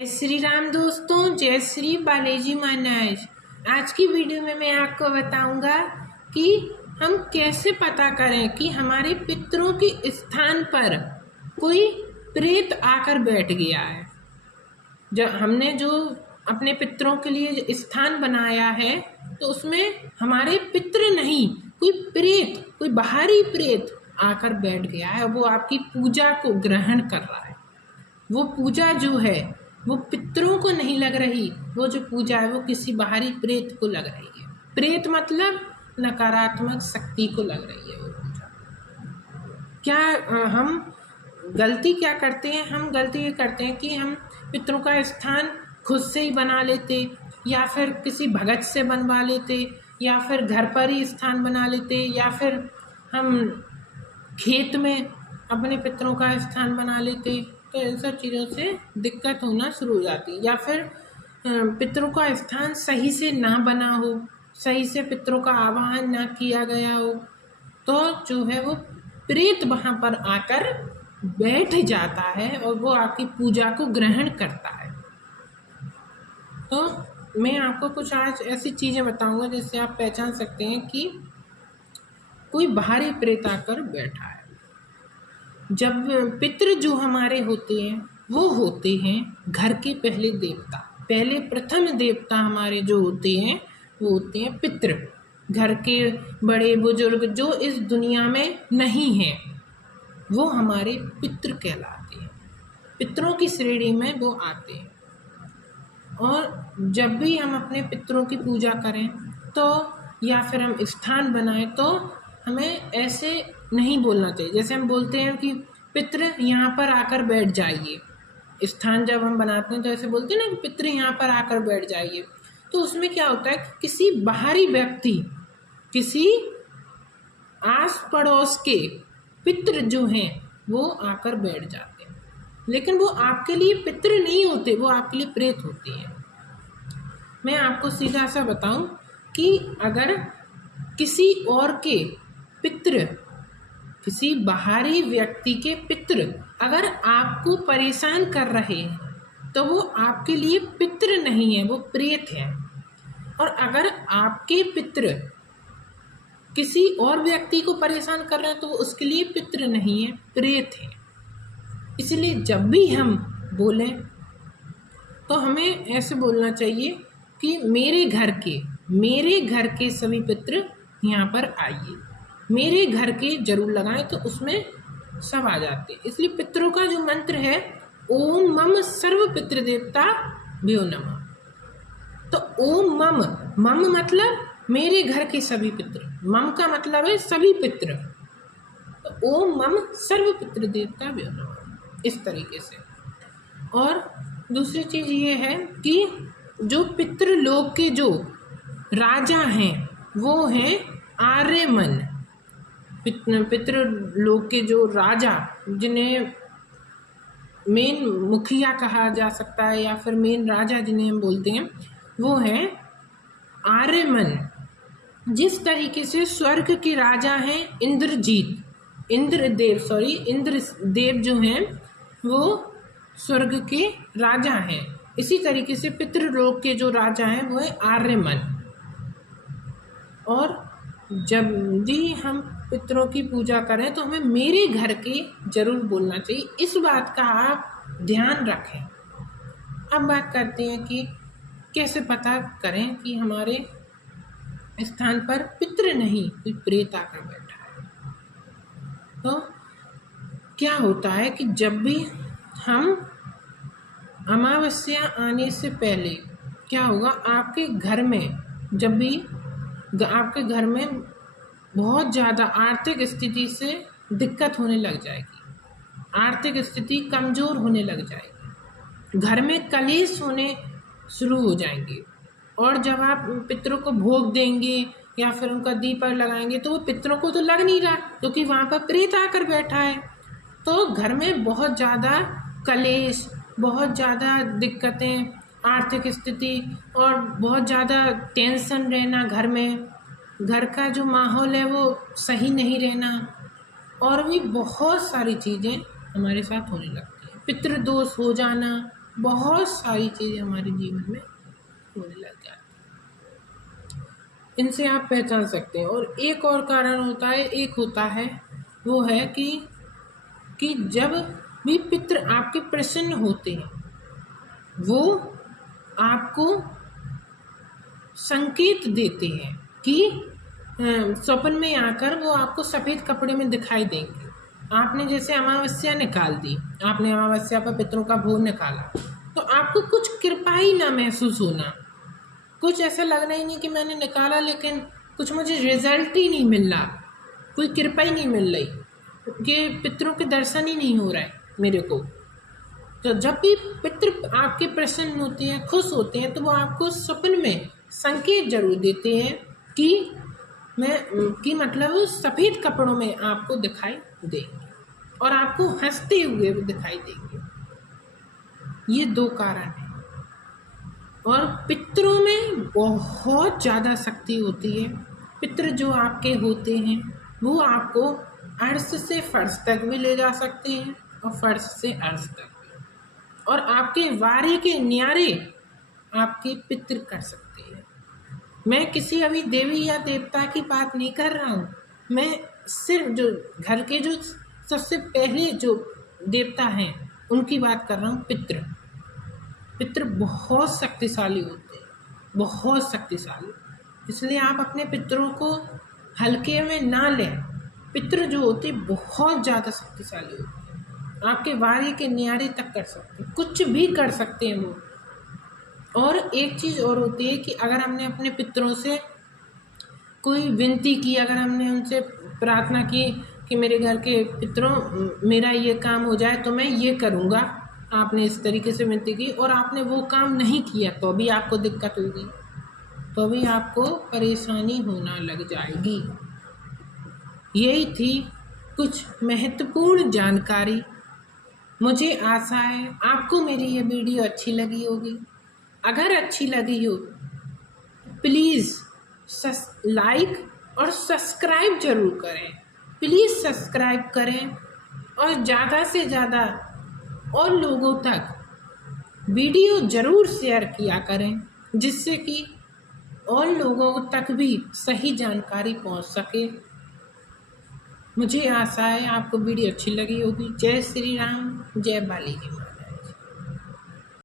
जय श्री राम दोस्तों, जय श्री बालाजी महाराज। आज की वीडियो में मैं आपको बताऊंगा कि हम कैसे पता करें कि हमारे पितरों के स्थान पर कोई प्रेत आकर बैठ गया है। जब हमने जो अपने पितरों के लिए स्थान बनाया है तो उसमें हमारे पितर नहीं, कोई प्रेत, कोई बाहरी प्रेत आकर बैठ गया है। वो आपकी पूजा को ग्रहण कर रहा है। वो पूजा जो है वो पितरों को नहीं लग रही, वो जो पूजा है वो किसी बाहरी प्रेत को लग रही है। प्रेत मतलब नकारात्मक शक्ति को लग रही है वो पूजा। हम गलती क्या करते हैं? हम गलती ये करते हैं कि हम पितरों का स्थान खुद से ही बना लेते, या फिर किसी भगत से बनवा लेते, या फिर घर पर ही स्थान बना लेते, या फिर हम खेत में अपने पितरों का स्थान बना लेते। तो इन सब चीज़ों से दिक्कत होना शुरू हो जाती है। या फिर पितरों का स्थान सही से ना बना हो, सही से पितरों का आवाहन ना किया गया हो, तो जो है वो प्रेत वहाँ पर आकर बैठ जाता है और वो आपकी पूजा को ग्रहण करता है। तो मैं आपको कुछ आज ऐसी चीज़ें बताऊंगा जिससे आप पहचान सकते हैं कि कोई बाहरी प्रेत आकर बैठा है। जब पितृ जो हमारे होते हैं वो होते हैं घर के पहले देवता, पहले प्रथम देवता हमारे जो होते हैं वो होते हैं पितृ। घर के बड़े बुजुर्ग जो इस दुनिया में नहीं हैं वो हमारे पितृ कहलाते हैं। पितरों की श्रेणी में वो आते हैं। और जब भी हम अपने पितरों की पूजा करें तो या फिर हम स्थान बनाएं तो हमें ऐसे नहीं बोलना चाहिए। जैसे हम बोलते हैं कि पितृ यहाँ पर आकर बैठ जाइए। स्थान जब हम बनाते हैं तो ऐसे बोलते हैं ना कि पितृ यहाँ पर आकर बैठ जाइए। तो उसमें क्या होता है कि किसी बाहरी व्यक्ति, किसी आस पड़ोस के पितृ जो हैं वो आकर बैठ जाते हैं, लेकिन वो आपके लिए पितृ नहीं होते, वो आपके लिए प्रेत होते हैं। मैं आपको सीधा सा बताऊं कि अगर किसी और के पितृ, किसी बाहरी व्यक्ति के पितृ अगर आपको परेशान कर रहे हैं तो वो आपके लिए पितृ नहीं है, वो प्रेत है। और अगर आपके पितृ किसी और व्यक्ति को परेशान कर रहे हैं तो वो उसके लिए पितृ नहीं है, प्रेत है। इसलिए जब भी हम बोलें तो हमें ऐसे बोलना चाहिए कि मेरे घर के सभी पितृ यहाँ पर आइए, मेरे घर के जरूर लगाएं, तो उसमें सब आ जाते हैं। इसलिए पितरों का जो मंत्र है ओम मम सर्व पितृ देवता भ्यो नमः। तो ओम मम, मम मतलब मेरे घर के सभी पितृ, मम का मतलब है सभी पितृ। तो ओम मम सर्व पितृ देवता भ्यो नमः, इस तरीके से। और दूसरी चीज़ ये है कि जो पितृलोक के जो राजा हैं वो हैं आर्यमन। पितृलोक के जो राजा, जिन्हें मेन मुखिया कहा जा सकता है या फिर मेन राजा जिन्हें हम बोलते हैं, वो हैं आर्यमन। जिस तरीके से स्वर्ग के राजा हैं इंद्रदेव जो हैं वो स्वर्ग के राजा हैं, इसी तरीके से पितृलोक के जो राजा हैं वो है आर्यमन। और जब भी हम पितरों की पूजा करें तो हमें मेरे घर के जरूर बोलना चाहिए। इस बात का आप ध्यान रखें। अब बात करते हैं कि कैसे पता करें कि हमारे स्थान पर पितृ नहीं, कोई प्रेत आकर बैठा है। तो क्या होता है कि जब भी हम अमावस्या आने से पहले क्या होगा, आपके घर में जब भी आपके घर में बहुत ज़्यादा आर्थिक स्थिति से दिक्कत होने लग जाएगी, आर्थिक स्थिति कमज़ोर होने लग जाएगी, घर में कलेश होने शुरू हो जाएंगे। और जब आप पितरों को भोग देंगे या फिर उनका दीपक लगाएंगे तो वो पितरों को तो लग नहीं रहा क्योंकि वहाँ पर प्रेत आकर बैठा है। तो घर में बहुत ज़्यादा कलेश, बहुत ज़्यादा दिक्कतें, आर्थिक स्थिति और बहुत ज़्यादा टेंशन रहना, घर का जो माहौल है वो सही नहीं रहना, और भी बहुत सारी चीज़ें हमारे साथ होने लगती हैं। पितृदोष हो जाना, बहुत सारी चीज़ें हमारे जीवन में होने लग जाती हैं। इनसे आप पहचान सकते हैं। और एक और कारण होता है, एक होता है वो है कि जब भी पितृ आपके प्रसन्न होते हैं, वो आपको संकेत देते हैं कि स्वप्न में आकर वो आपको सफ़ेद कपड़े में दिखाई देंगे। आपने जैसे अमावस्या निकाल दी, आपने अमावस्या पर पितरों का भोग निकाला, तो आपको कुछ कृपा ही ना महसूस होना, कुछ ऐसा लगना ही नहीं कि मैंने निकाला लेकिन कुछ मुझे रिजल्ट ही नहीं मिल रहा, कोई कृपा ही नहीं मिल रही, कि पितरों के दर्शन ही नहीं हो रहा है मेरे को। तो जब भी पितृ आपके प्रसन्न होते हैं, खुश होते हैं, तो वो आपको स्वप्न में संकेत जरूर देते हैं कि मतलब सफ़ेद कपड़ों में आपको दिखाई देंगे और आपको हंसते हुए वो दिखाई देंगे। ये दो कारण हैं। और पितरों में बहुत ज़्यादा शक्ति होती है। पितृ जो आपके होते हैं वो आपको अर्श से फर्श तक भी ले जा सकते हैं और फर्श से अर्श तक भी, और आपके वारे के न्यारे आपके पितृ कर सकते हैं। मैं किसी अभी देवी या देवता की बात नहीं कर रहा हूँ, मैं सिर्फ जो घर के जो सबसे पहले जो देवता हैं उनकी बात कर रहा हूँ। पितृ बहुत शक्तिशाली होते हैं, बहुत शक्तिशाली। इसलिए आप अपने पितरों को हल्के में ना लें। पितृ जो होते हैं बहुत ज़्यादा शक्तिशाली होते हैं, आपके वारे के न्यारे तक कर सकते हैं, कुछ भी कर सकते हैं वो। और एक चीज़ और होती है कि अगर हमने अपने पितरों से कोई विनती की, अगर हमने उनसे प्रार्थना की कि मेरे घर के पितरों मेरा ये काम हो जाए तो मैं ये करूँगा, आपने इस तरीके से विनती की और आपने वो काम नहीं किया, तो भी आपको दिक्कत होगी, तो भी आपको परेशानी होना लग जाएगी। यही थी कुछ महत्वपूर्ण जानकारी। मुझे आशा है आपको मेरी ये वीडियो अच्छी लगी होगी। अगर अच्छी लगी हो प्लीज़ लाइक और सब्सक्राइब ज़रूर करें, प्लीज़ सब्सक्राइब करें और ज़्यादा से ज़्यादा और लोगों तक वीडियो ज़रूर शेयर किया करें, जिससे कि और लोगों तक भी सही जानकारी पहुंच सके। मुझे आशा है आपको वीडियो अच्छी लगी होगी। जय श्री राम, जय बाली की माँ।